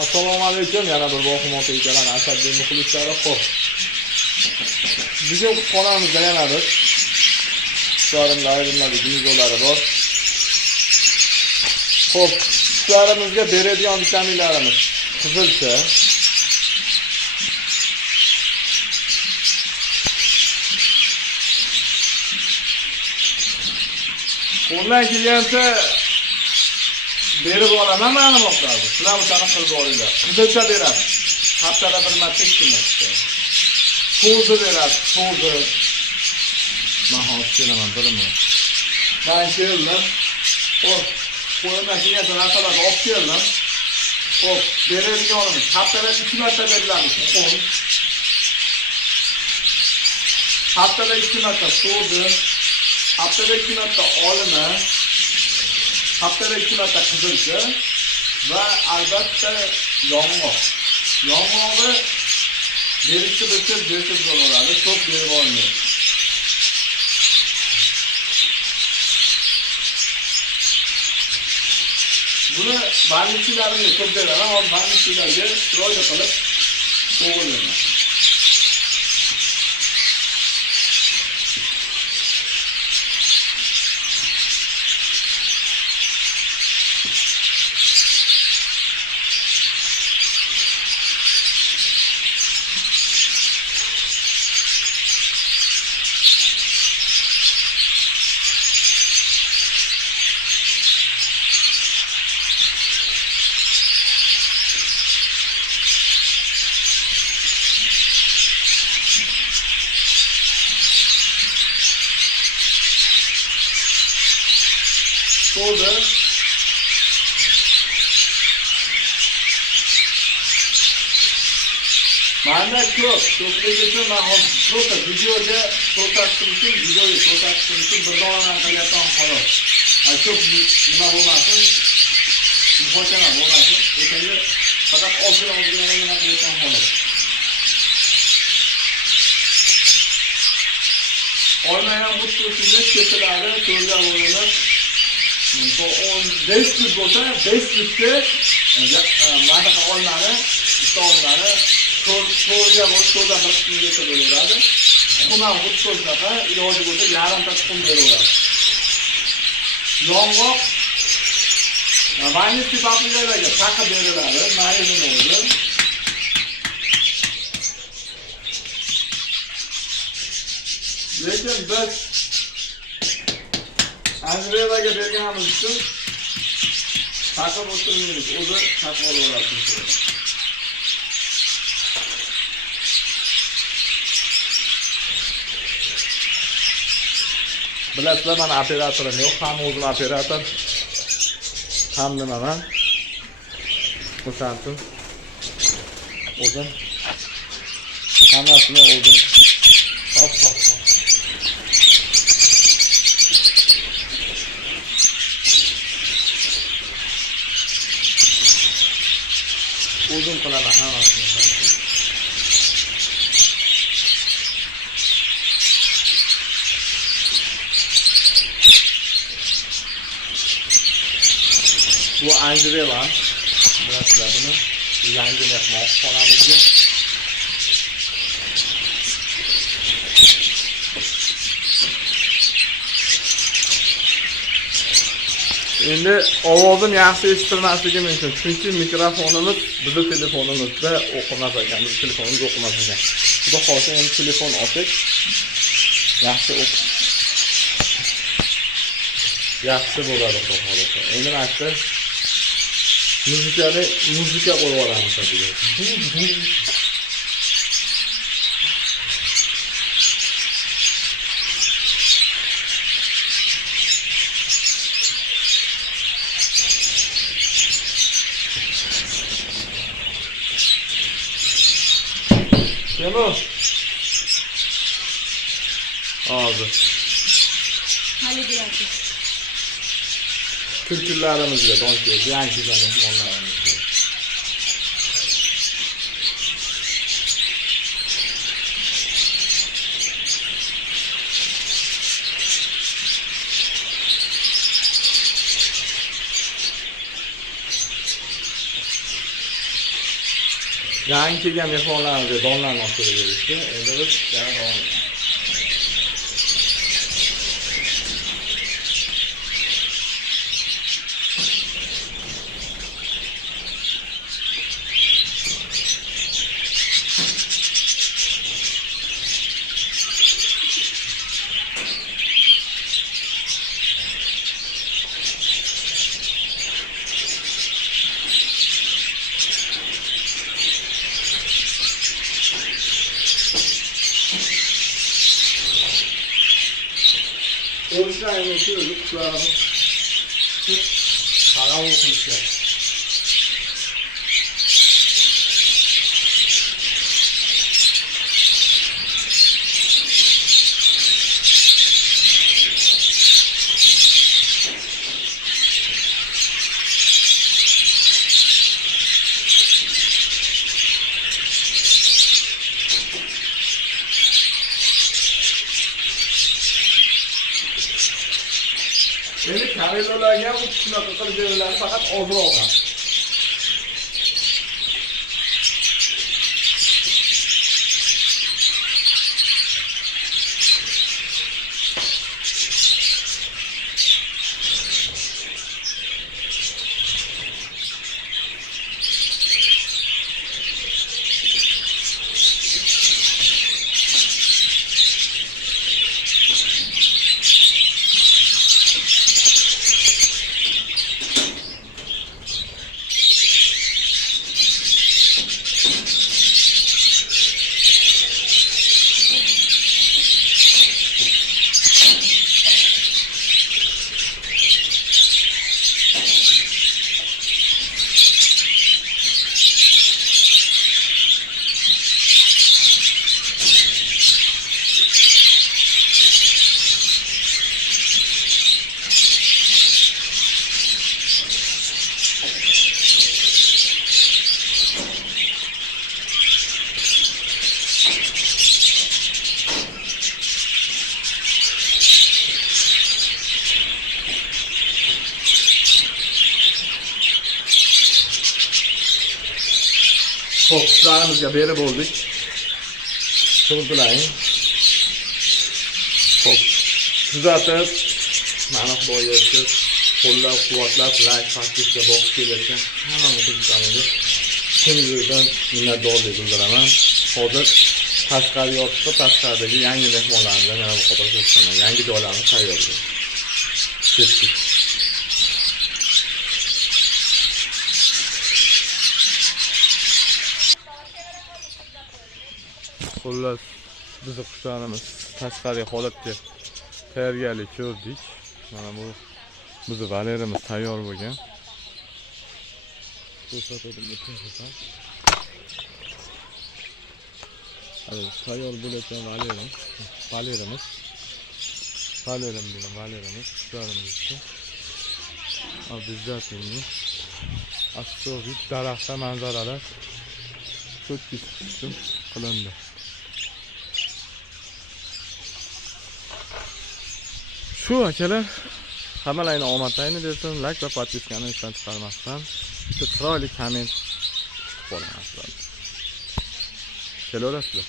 Assalomu alaykum, yana bir vohim ota ekalar Asadbek muxlislari. Xo'p. Bugun xonamizda yana bir ayrimlar dinozorlari bor. Xo'p, qushlarimizga beradigan vitaminlarimiz qizilcha, qo'ldan kelgancha berib olaman ma'lumotlarni. Sizlar o'shani qilib olinglar. Qizilcha beradi. Haftada bir marta, ikki marta. To'zi beradi, to'zi. Men hozir kelaman, birimi. Men keldim. Xo'p, qo'limdan kelgancha narsalarni olib keldim. Xo'p, beradiganimiz haftada 2 marta beriladi. Xo'p. Haftada 2 marta to'zi, haftada 2 marta olma, haftada 2 marta qizilcha va albatta yong'oq. Yong'oqni berishni bersiz bo'ladi, ko'p berib olmaydi. Buni bannichilarga ko'p beradi, hozir bannichilarga chiroyli qilib to'g'rilayman. To'zi, manda ko'pligi uchun men hozir просто videoga ko'rsatishim uchun bir dona qilyapman xolos. Ko'p nima bo'lmasin, muhokama bo'lmasin, o'shanga faqat ozgina nima qilyapman xolos. Olma ham xuddi shunday kesiladi, ko'rga bo'linib 500 bo'lsa 500 ga mana olmani, olmani to'rga bo'lsa bir qismiga bo'laveradi. Xumam xuddi shunaqa, iloji bo'lsa yarimta tuxum beraveradi. Yong'oq vanilli paprikalarga taqib beriladi, mayizini o'zi. Lekin biz Angliyaga berganimiz uchun taqib o'tirmaymiz, o'zi taqib olaveradi. Bilasizlar, men operatorim yo'q, ham o'zim operator, ham nimaman. O'shantin o'zim hammasini o'zim hop. O'zim qilaman hammasini. Bu Angliya, bilasizlar buni. Yangi mehmon xonamizga. Endi ovozim yaxshi eshitilmasligi mumkin, chunki mikrofonimiz bizning telefonimizda o'qimas ekan, bizning telefonimiz o'qimas ekan. Xudo xohlasa endi telefon olsak yaxshi bo'ladi xudo xohlasa. Endi mana muzika qo'yib olamiz tabiiy. Temur. Hozir. Hali deyapti. Kültürlarimizga don keldi, yangi mehmonlarimizga. yangi kelgan mehmonlarimizga donlarni olib kelib berishdi. Endi biz yana davom etamiz. Ko'rishlarni ko'rib, qushlarimiz qarab o'qishlar. Endi kamelolarga ham shunaqa qilib beriladi, faqat ozroq. Xo'p, qushlarimizga berib bo'ldik. Cho'ntilaring. Xo'p, kuzatib, mana Xudoga shukr, qo'llab-quvvatlab, like, podpiska bosib kelgan hamma muxlislarimga chin yurakdan minnatdorlik bildiraman. Hozir tashqariga chiqib, tashqaridagi yangi mehmonlarimizga mana bu qator ko'rsataman. Yangi joylarimiz tayyor bo'ldi. Ketdik. Xullas, bizni qushlarimiz tashqariga holatga tayyorgarlik ko'rdik. Mana bu bizni valerimiz tayyor bo'lgan. Ko'rsatdim o'tgan. Tayyor bo'layotgan valerimiz. Valerimiz qushlarimiz uchun. Обязательно. Astovid daraxtda manzaralar ko'p uchun qilindi. Shu akalar, hammalarga omadlayni bersin, like va podpiskani esdan chiqarmasdan, chiroyli komment qolmasdan. Kelaverasizlar.